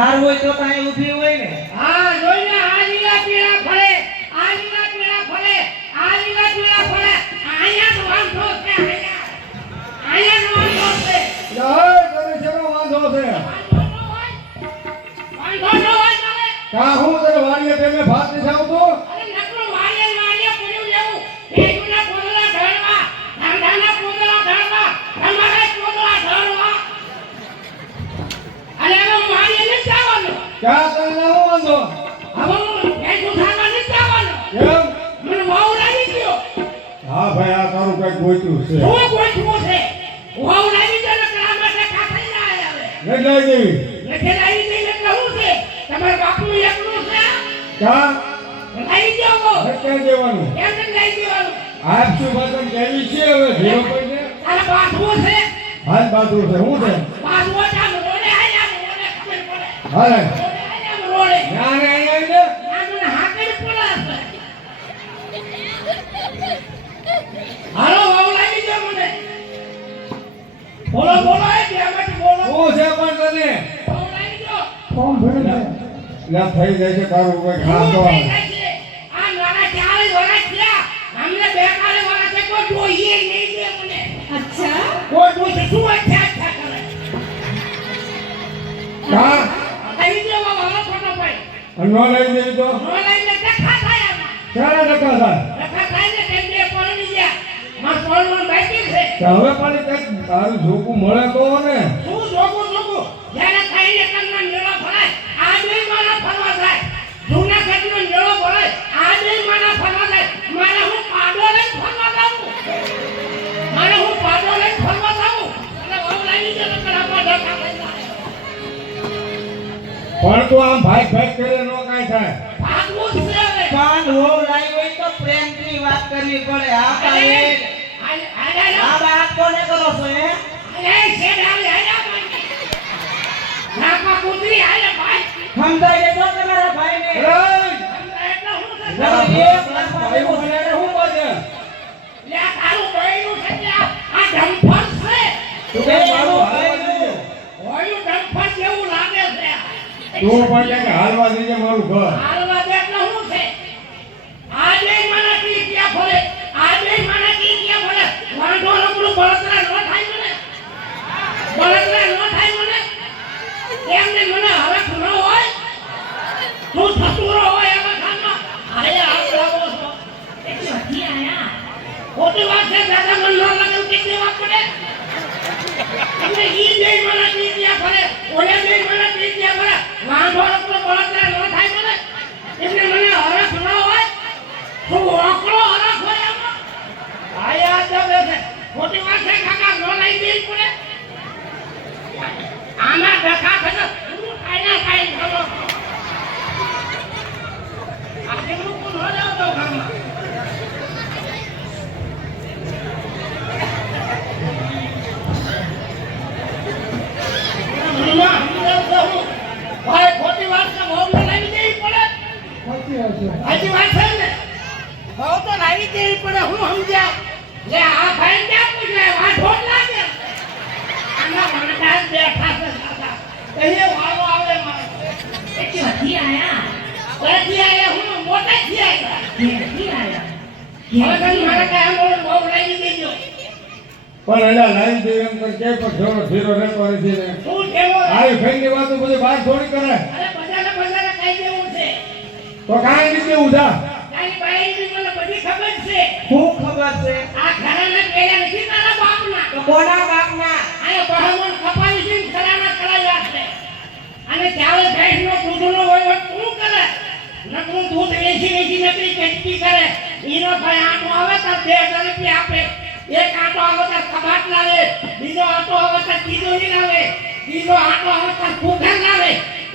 હાર હોય તો કાંઈ ઊભી હોય ને. હા જોઈને આ લીલા પીળા ફળે, આ લીલા પીળા ફળે, આ લીલા પીળા ફળે. આયા તો વાંધો છે, આયા નો વાંધો છે. જય તને શેનો વાંધો છે? વાંધો ન હોય તમે. કા હું તને વાડીએ તેમે ભાત નથી આવતો? અરે નકરું વાડીએ પડ્યું લેવું. ભેગુના પોદળા ઢળવા, ધાંધાના પોદળા ઢળવા, તમારે પોદળા ઢળવા. અને હવે હું વાડીએ નથી જવાનું. ક્યાં તને નો વાંધો? હવે હું ભેગું ખાવા નથી જવાનું. કેમ? મને વાવ લાગી ગયો. હા ભાઈ આ તારું કઈક ગોઈતું છે. હું ગોઠવું છે. વાવ લાગી ગયો એટલે આ માટે કાઠી ના આવે. નહીં લઈ દેવી. એટલે લાવી દઈ એટલે હું છે. તમારા બાપનું એકલું છે. કા? લાવી દેવો. ક્યાં દેવાનું? એમ જ લાવી દેવાનું. આપ શું વતન કેવી છે હવે ધીરો પડીને? તારા બાથવું છે. હાલ બાજુ છે હું છે? બાથવો ચાલો રોડે આયા રોડે ખબર પડે. હાલે. રોડે આયા રોડે. ના ના અહીંયા આ મને હાકર પડે છે. હાલો વાવ લાવી દે મને. બોલો બોલો એ બેમાંથી બોલો. હું છે પણ તને વાવ લાવી દો. કોણ ભણે છે? લા થઈ જાય છે તારું કઈ ખાતો શું થઈ જાય છે? આ નાના 40 વર્ષ થયા. અમને 42 વર્ષ છે કોઈ જોઈએ નહીં દે મને. અચ્છા કોઈ જોશે શું અચ્છા કરે. કા? આવી દો વાવ ફોટો પાડ. અને નો લઈ દેવી તો નો લઈને ટકા થાય આમાં. ક્યારે ટકા થાય? ટકા થાય ને કેમ કે પરણી ગયા. માર પરણવાનું બાકી છે. તો હવે પણ કઈક તારું જોકું મળે તો ને. શું જોગું જ્યારે ખાઈને કરના મેળો ભરાય આ બે મારા ફરવા જાય. જૂના ઘરનો મેળો ભરાય આ બે મારા ફરવા જાય. મારે હું પાડો લઈને ફરવા જાઉં. મારે હું પાડો લઈને ફરવા જાઉં. અને વાવ લાગી ગયો તો કડાપા ઢાકા થઈ જાય. પણ તું આમ ભાઈ ભાઈ કરે નો કાઈ થાય. ભાગવું જ છે હવે. પણ વહુ લાવી હોય તો પ્રેમથી વાત કરવી પડે. આ કાંઈ આ વાત કોને કરો છો હે? નાકા કૂતરી આલે ભાઈ. સમજાઈ દેજો તમારા ભાઈને. એય! એટલે હું છે. જરા એક લાખમાં ભાઈ હું ભણ્યાને હું બોલે? લે તારું બૈરું છે કે આ ડમ્ફર છે. તું કઈ મારું હાલવા દીજે. હોયું ડમ્ફર જેવું લાગે છે. તું પણ ક્યાંક હાલવા દીજે મારું ઘર. હાલવા દે એટલે હું છે. આજે મને ટીપિયા ફરે. આજે મને ટીપિયા ફરે. વાંઢો નકરું બળતરા ન થાય મને. બળતરા ન થાય મને. એમને મને હરખ ન હોય. તું થતુરો હોય એમાં ખાનો. આયા હાથ લાવો છો. એટલી હજી આયા. ખોટી વાત છે દાદા મન ન લાગે કેટલી વાત પડે. એટલે ઈ બે મને ટીપિયા ફરે. ઓલે બે મને ટીપિયા ફરે. વાંઢો નકરું બળતરા ન થાય મને. એમને મને હરખ ન હોય. તું ઓકળો હરખ હોય એમાં. આયા દબે છે. ખોટી વાત છે કાકા ન લઈ દેવી પડે. આના ડખા થતો હું કાયા કાઈ ખરો. આ કેવું કોણ ન જાવ તો ઘરમાં. ભાઈ ખોટી વાત છે બહુ તો લાવી દેવી પડે. સાચી વાત છે ને બહુ તો લાવી દેવી પડે. હું સમજ્યા લે આ ભાઈ ક્યાં પૂછે વાંઢો લાગે. આના વાંઢા બેઠા છે દાદા. એ વાળો આવે મારે. ક્યાંથી આયા? હવે તમે મારા કાંઈ આંબોળો બહુ લાગી દેજો. પણ એલા લાવી દે એમ કર કે પણ જોરો ધીરો રહેતો નથી ને શું કેવો? આવી ફેંકની વાતો બધી બહાર થોડી કરે અરે બધાને કહી દેવું છે. તો કાંઈ નથી ઉધા તારી બાઈની મને બધી ખબર છે. શું ખબર છે? આ ઘરાના પેલા નથી તારા બાપના. તો કોના બાપના? આને બહામણ કપાવી છે ને ઘરાના કરાયા છે. અને ચાવલ ભેંસનો દૂધનો વહીવટ તું કરે. નકરું દૂધ વેચી નકરી કટકી કરે. ઈનો ભાઈ આટો આવે તાર 2000 રૂપિયા આપે. એક આટો આવે તાર કબાટ લાવે. બીજો આટો આવે તાર તિજોરી લાવે. ત્રીજો આટો આવે તાર કુકર લાવે.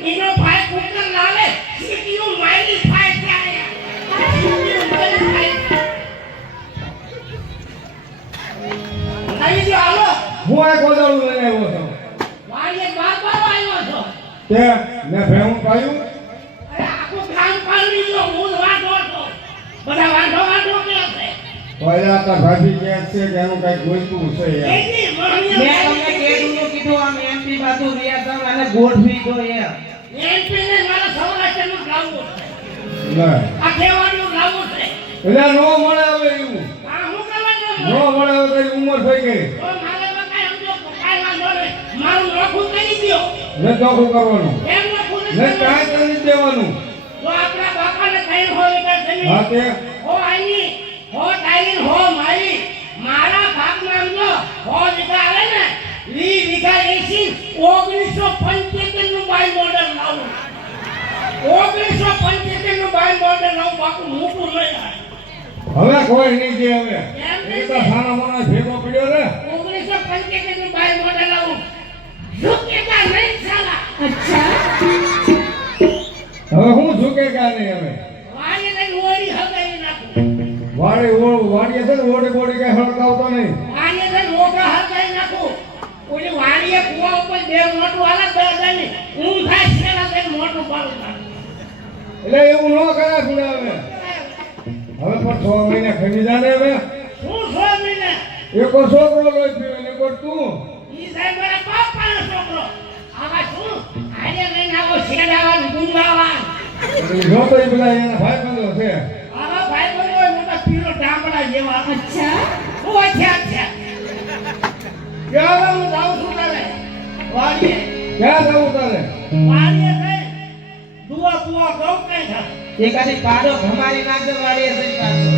ઈનો ભાઈ કુકર લાવે. સીટીયું મારી થાય છે આયા. સીટીયું મારી થાય છે. આવી જો હાલો. હું આ કોદાળું લઈને આવ્યો છું વાડીએ બાર આવ્યો છો. તે મેં ભેહું પાયું અરે આખું કામ પાડી લો. હું વાંધો છો. બધા વાંધો કે છે. પહેલા તાર ભાભી કે છે કે એનું કઈ ગોઈતું છે યાર એની મમ્મીએ મેં તમને કેદુનું કીધું આમ એમપી બાજુ રહ્યા તમે અને ગોઠવી દો એમ. એમપીને મારા સૌરાષ્ટ્રનું લાવવું છે. લે આ કહેવાનું લાવવું છે. એટલે નો મળે હવે એવું આ હું કરવાનું નો મળે હવે તારી ઉંમર થઈ ગઈ તો મારે બકાય સમજો કાઈ વાંધો નહીં. મારું નોખું કરી દ્યો. ને ચોખ્ખું કરવાનું એમ નોખું ને નથી કાંઈ કરવાનું. કરી દેવાનું તો આપણા બાપાને કઈ હોય કે જમીન હા તે હો આઈની હો ટાઈલિન હો મારી મારા ભાગમાં સમજો હો વીઘા આવે ને 20 વીઘા એસી 1975 નું બાય મોડલ લાવું. 1975 નું બાય મોડલ લાવું. બાપુ મોટું લઈ આવે. હવે કોઈ નહીં કે હવે એ તો સાના મોના ભેગો પડ્યો રે 1975 નું બાય મોડલ લાવું. ઝુકેગા નહીં સાલા. હવે હું ઝૂકે કા નહીં હવે વાડીએ લઈને ઓળી હગાવી નાખું. વાડીએ છે ને ઓડી બોડી કઈ હળકાવતો નહીં વાડીએ લઈને ઓગળા હગાવી નાખું. ઓલી વાડીએ કુવા ઉપર બે મોટું હાલે દની ઊંધા છેડા લઈને મોટું પાડું નાખું. એટલે એવું ન કરે પૂરા હવે હવે પણ 6 મહિને ખરી જાને હવે શું 6 મહિને? એકો છોકરો લઈ પીવે ને એકો તું ઈ સાહેબ મારા બાપાનો છોકરો. આવા શું આજે લઈને આવો છેડાવા ગુંગાવા. જોતો એ બધા એના ભાઈ બંધો છે આવા ભાઈ બંધો હોય મોટા પીળો ડામડા જેવા. અચ્છા હું અચ્છા ક્યાં હું જાઉં છું તારે વાડીએ ક્યાં જવું તારે વાડીએ થઈ દુઆ ગૌ કઈ થાય. એકાદી પાડો ભમારી નાખજો વાડીએ જઈ પાછો.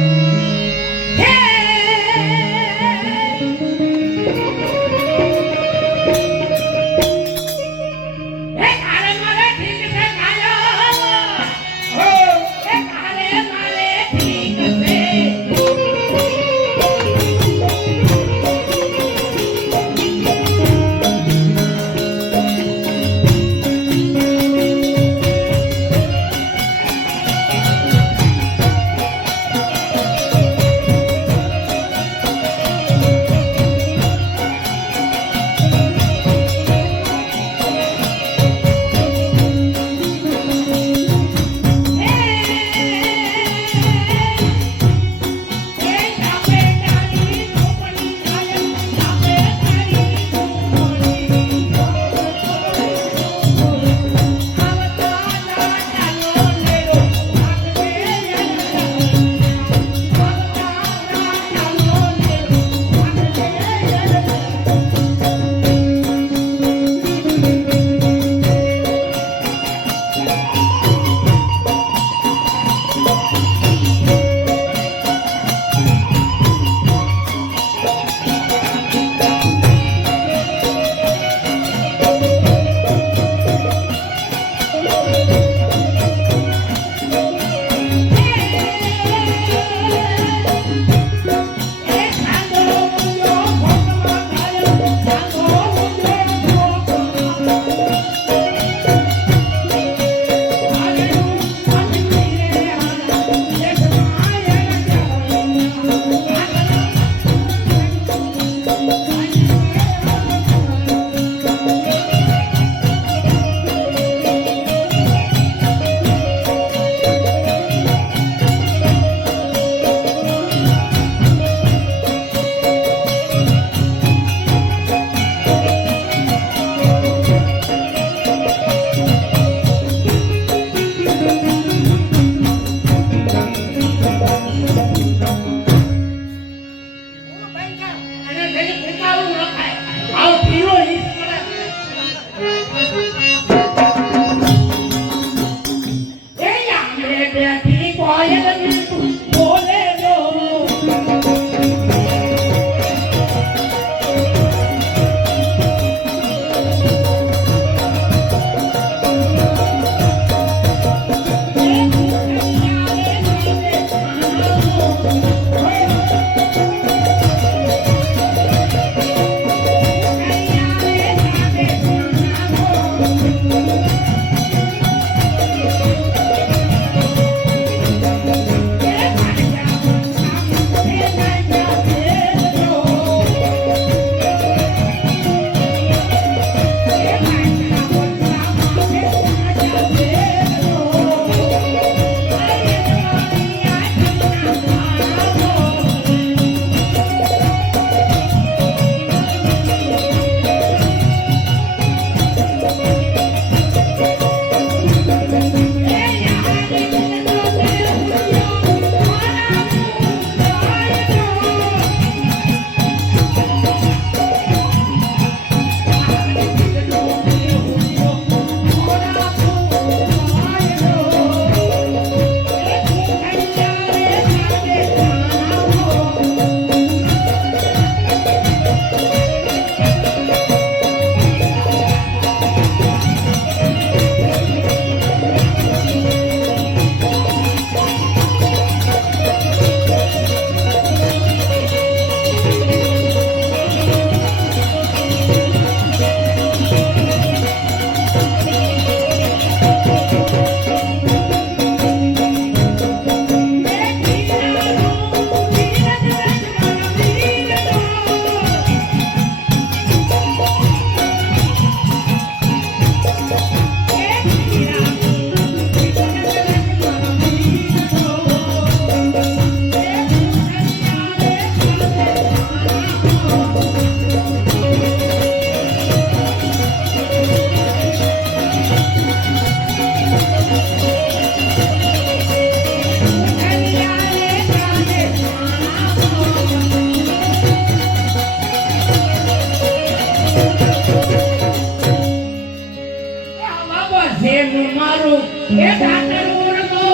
મારું એ ડાક્ટર ઓરડો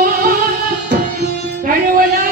કણી ઓલા